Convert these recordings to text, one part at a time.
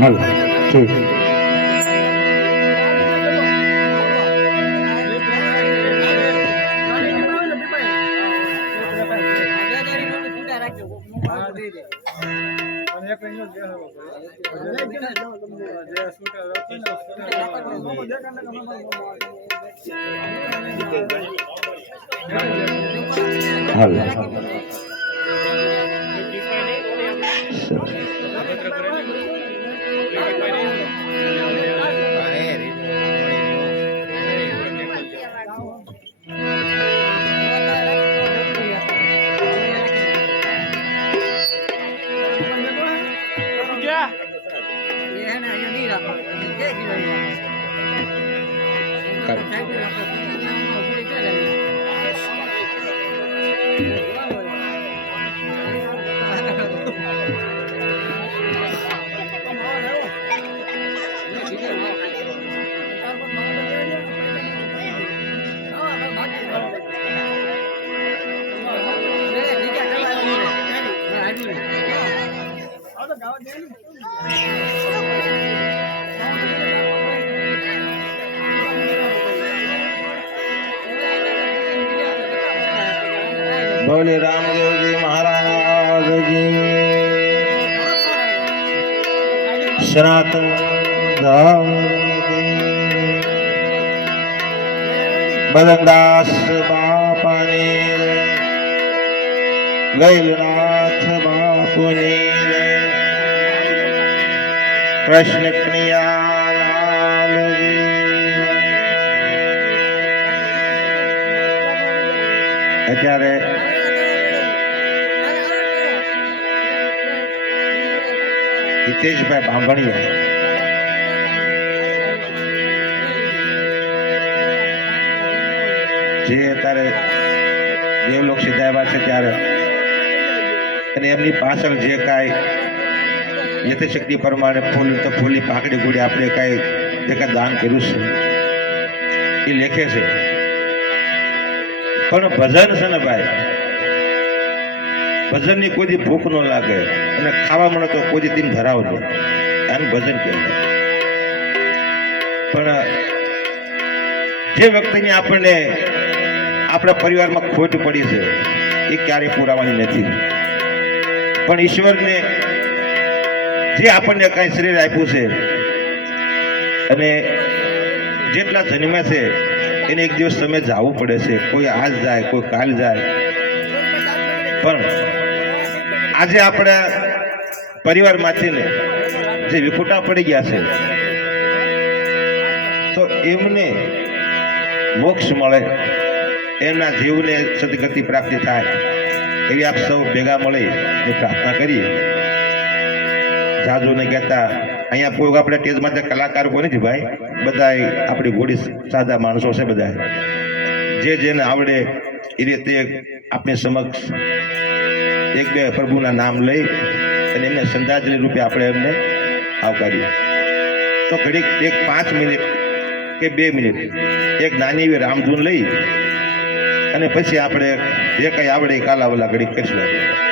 હાલ ઠીક હાલ Sure. બોલે રામદેવજી મહારાજ કી. સનાતન ધામ. બદનદાસ બાપાની. ગૈલનાથ બાપુની. કૃષ્ણ કનૈયા અત્યારે હિતેશભાઈ બાંભણિયા. જે અત્યારે દેવલોક સિધાવ્યા છે ત્યારે. અને એમની પાછળ જે કાંઈ યથાશક્તિ પ્રમાણે ફૂલ તો ફૂલની પાકડી ગુડી આપણે કાંઈ જે દાન કર્યું છે. એ લેખે છે. પણ ભજન છે ને ભાઈ, ભજનની કોઈ ભૂખ ન લાગે અને ખાવા મળે તો કોઈ તેમ ધરાવ નહીં આનું ભજન કહેવાય. પણ જે વ્યક્તિની આપણને આપણા પરિવારમાં ખોટ પડી છે, એ ક્યારેય પુરાવાની નથી. પણ ઈશ્વરને જે આપણને કાંઈ શરીર આપ્યું છે, અને જેટલા જન્મ્યા છે, એને એક દિવસ તમે જવું પડે છે. કોઈ આજ જાય, કોઈ કાલ જાય. પણ આજે આપણા પરિવારમાંથી ને જે વિખુટા પડી ગયા છે, તો એમને મોક્ષ મળે, એમના જીવને સદગતિ પ્રાપ્તિ થાય, એવી આપ સૌ ભેગા મળી એ પ્રાર્થના કરીએ. જાજુ ને કહેતા, અહીંયા કોઈ આપણે સ્ટેજ માટે કલાકાર કોઈ નથી ભાઈ બધા આપણી ગોળી સાદા માણસો છે બધા જે જેને આવડે એ રીતે આપણી સમક્ષ એક બે પ્રભુના નામ લઈ અને એમને શ્રદ્ધાંજલિ રૂપે આપણે એમને આવકારીએ. તો ઘડીક એક પાંચ મિનિટ કે બે મિનિટ એક નાની એવી રામધૂન લઈ અને પછી આપણે જે કંઈ આવડે એ કાલાવલા ઘડીક કરીશું.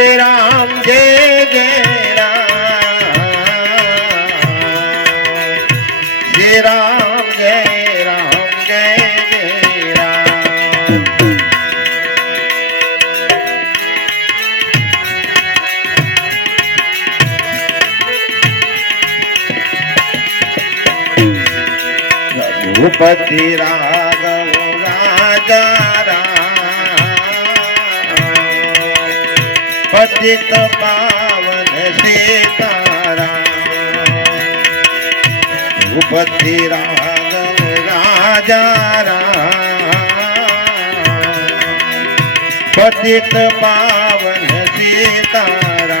भूपति राघव राजा पतित पावन सीतारा। भूपति राघव राजा पतित पावन सीतारा।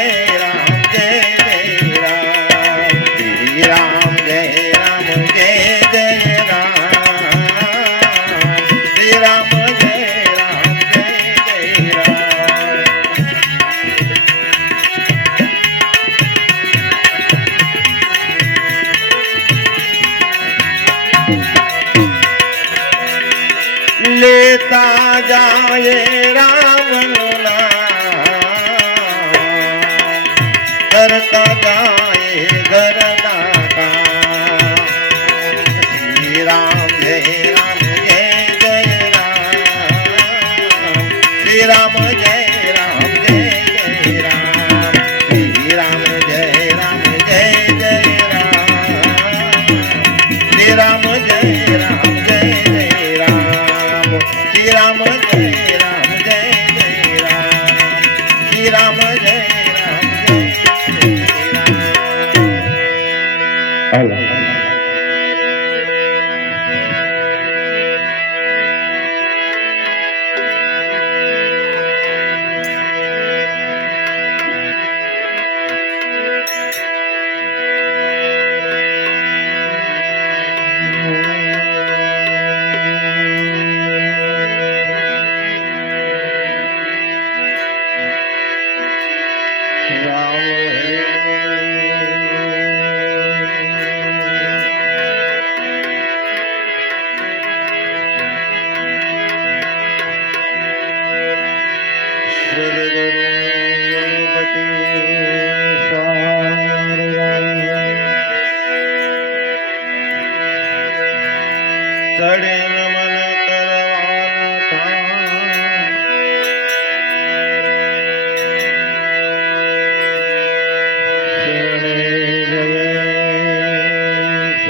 ಮಾಯೇ Hola.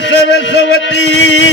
સરસ્વતી